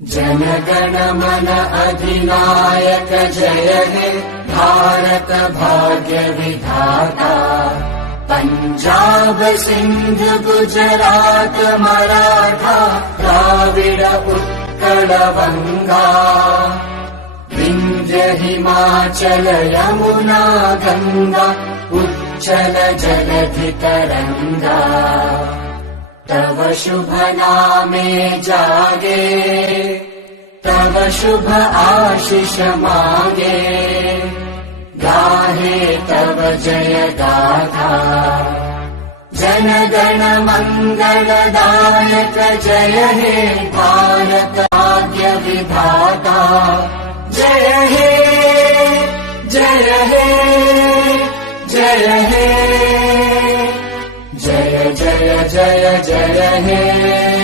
जनगण मन अधिनायक जय हे भारत भाग्य विधाता। पंजाब सिंध गुजरात मराठा द्राविड उत्कल बंगा। विंध्य हिमाचल यमुना गंगा उच्चल जलधि तरंगा। तव शुभ नामे जागे तव शुभ आशीष मागे। गाहे तव जय गाथा जनगण मंगलदायक जय हे भारत भाग्य विधाता। जय हे जय हे जय हे जय जय जय जय हे।